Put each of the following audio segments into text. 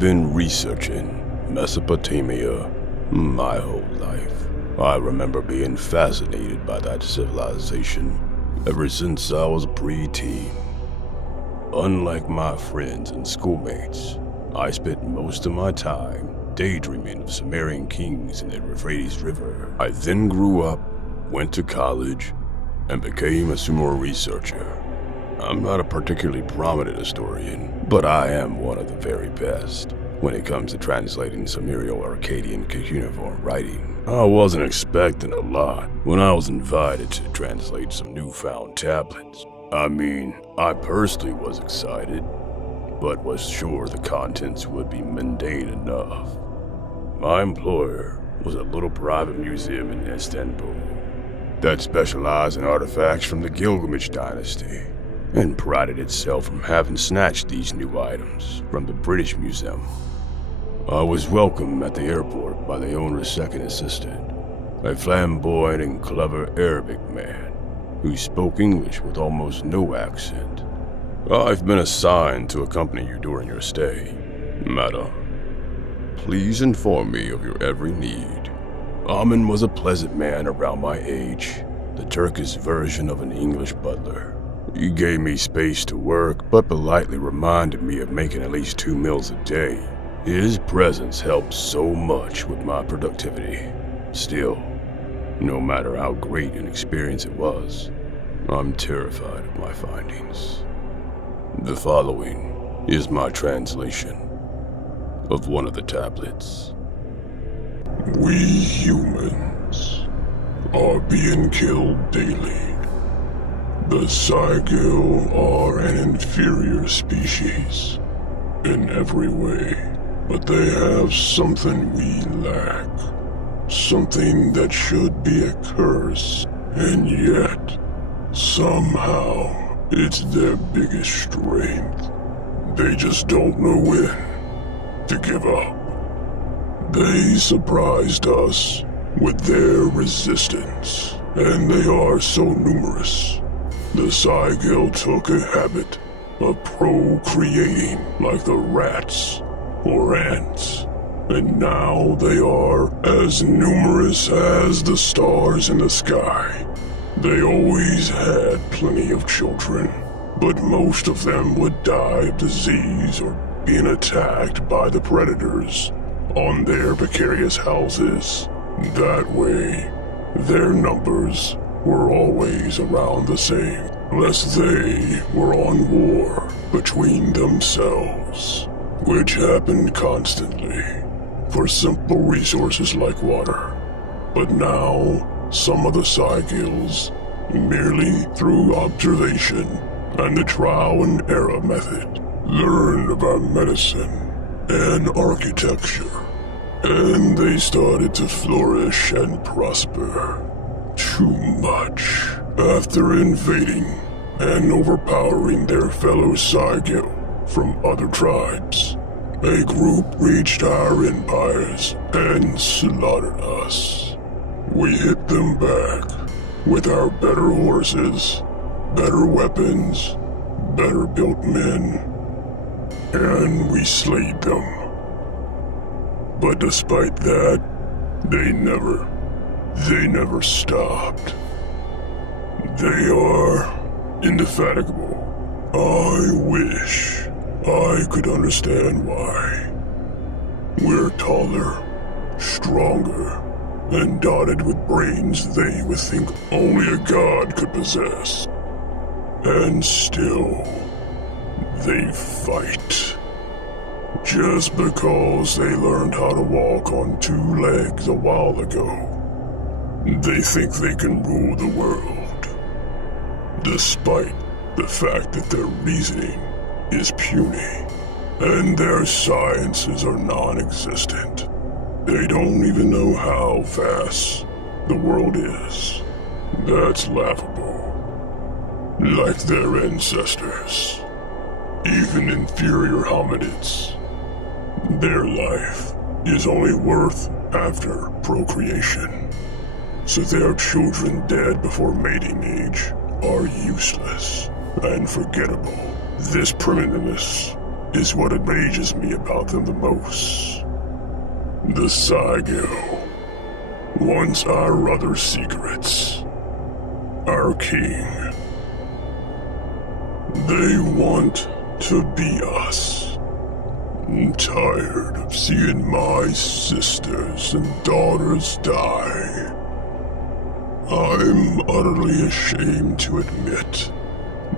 been researching Mesopotamia my whole life. I remember being fascinated by that civilization ever since I was a preteen. Unlike my friends and schoolmates, I spent most of my time daydreaming of Sumerian kings in the Euphrates River. I then grew up, went to college, and became a sumo researcher. I'm not a particularly prominent historian, but I am one of the very best when it comes to translating Sumero-Akkadian cuneiform writing. I wasn't expecting a lot when I was invited to translate some newfound tablets. I mean, I personally was excited, but was sure the contents would be mundane enough. My employer was a little private museum in Istanbul that specialized in artifacts from the Gilgamesh dynasty, and prided itself from having snatched these new items from the British Museum. I was welcomed at the airport by the owner's second assistant, a flamboyant and clever Arabic man who spoke English with almost no accent. I've been assigned to accompany you during your stay, madam. Please inform me of your every need. Amin was a pleasant man around my age, the Turkish version of an English butler. He gave me space to work, but politely reminded me of making at least 2 meals a day. His presence helped so much with my productivity. Still, no matter how great an experience it was, I'm terrified of my findings. The following is my translation of one of the tablets. We humans are being killed daily. The Sygil are an inferior species in every way, but they have something we lack. Something that should be a curse, and yet, somehow, it's their biggest strength. They just don't know when to give up. They surprised us with their resistance, and they are so numerous. The Sygil took a habit of procreating like the rats or ants, and now they are as numerous as the stars in the sky. They always had plenty of children, but most of them would die of disease or being attacked by the predators on their precarious houses. That way, their numbers were always around the same, unless they were on war between themselves, which happened constantly for simple resources like water. But now, some of the Sygils, merely through observation and the trial and error method, learned about medicine and architecture, and they started to flourish and prosper. Too much. After invading and overpowering their fellow Sygil from other tribes, a group reached our empires and slaughtered us. We hit them back with our better horses, better weapons, better built men, and we slayed them. But despite that, they never stopped. They are indefatigable. I wish I could understand why. We're taller, stronger, and dotted with brains they would think only a god could possess. And still, they fight. Just because they learned how to walk on 2 legs a while ago, they think they can rule the world, despite the fact that their reasoning is puny, and their sciences are non-existent. They don't even know how vast the world is. That's laughable. Like their ancestors, even inferior hominids, their life is only worth after procreation. So their children dead before mating age are useless and forgettable. This primitiveness is what enrages me about them the most. The Sygil. Once our other secrets. Our king. They want to be us. I'm tired of seeing my sisters and daughters die. I'm utterly ashamed to admit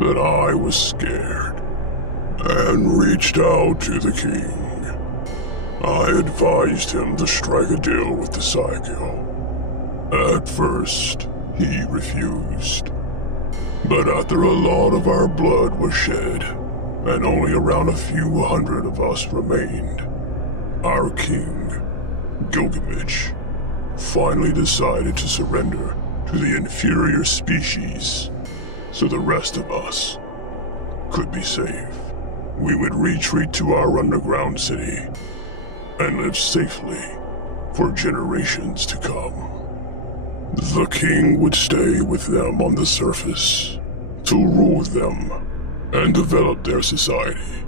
that I was scared and reached out to the king. I advised him to strike a deal with the Sygil. At first, he refused. But after a lot of our blood was shed, and only around a few hundred of us remained, our king, Gilgamesh, finally decided to surrender to the inferior species so the rest of us could be safe. We would retreat to our underground city and live safely for generations to come. The king would stay with them on the surface to rule them and develop their society,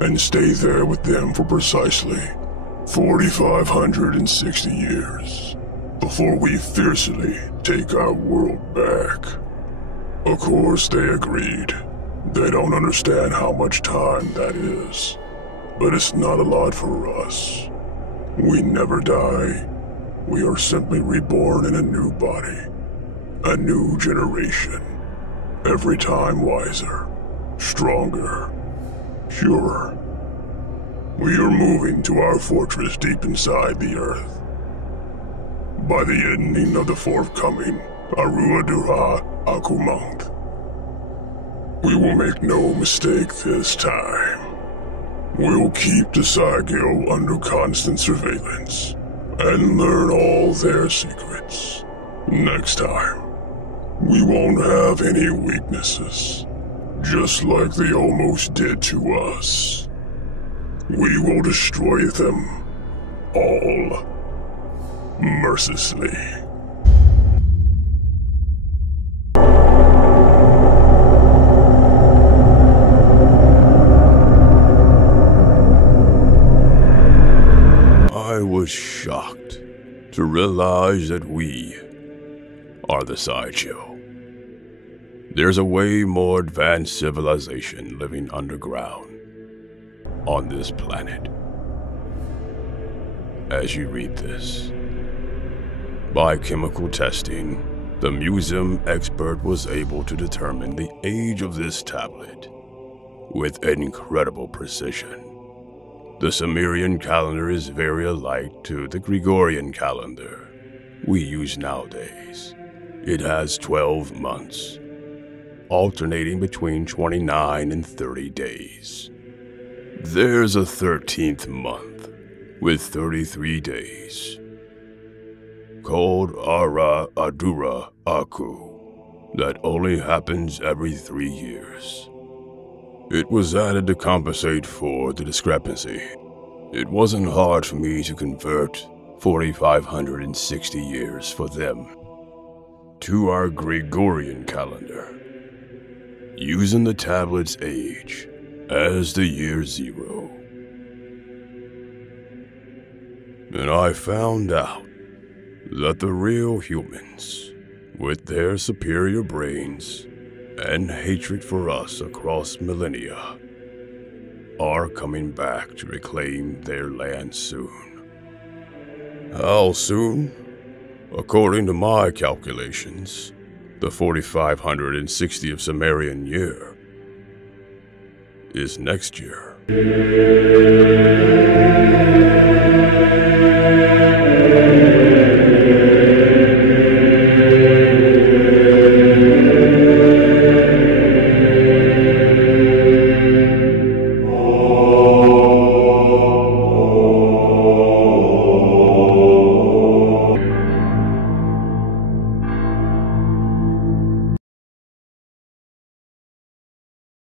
and stay there with them for precisely 4,560 years before we fiercely take our world back. Of course, they agreed. They don't understand how much time that is, but it's not a lot for us. We never die. We are simply reborn in a new body, a new generation, every time wiser, stronger, purer. We are moving to our fortress deep inside the earth. By the ending of the forthcoming Arua Aku month, we will make no mistake this time. We'll keep the Sygil under constant surveillance and learn all their secrets. Next time, we won't have any weaknesses, just like they almost did to us. We will destroy them all, mercilessly. I was shocked to realize that we are the Sygil. There's a way more advanced civilization living underground on this planet. As you read this, by chemical testing, the museum expert was able to determine the age of this tablet with incredible precision. The Sumerian calendar is very alike to the Gregorian calendar we use nowadays. It has 12 months, alternating between 29 and 30 days. There's a 13th month with 33 days, called Ara Adura Aku, that only happens every 3 years. It was added to compensate for the discrepancy. It wasn't hard for me to convert 4,560 years for them to our Gregorian calendar, using the tablet's age as the year 0. And I found out that the real humans, with their superior brains and hatred for us across millennia, are coming back to reclaim their land soon. How soon? According to my calculations, the 4,560th Sumerian year is next year.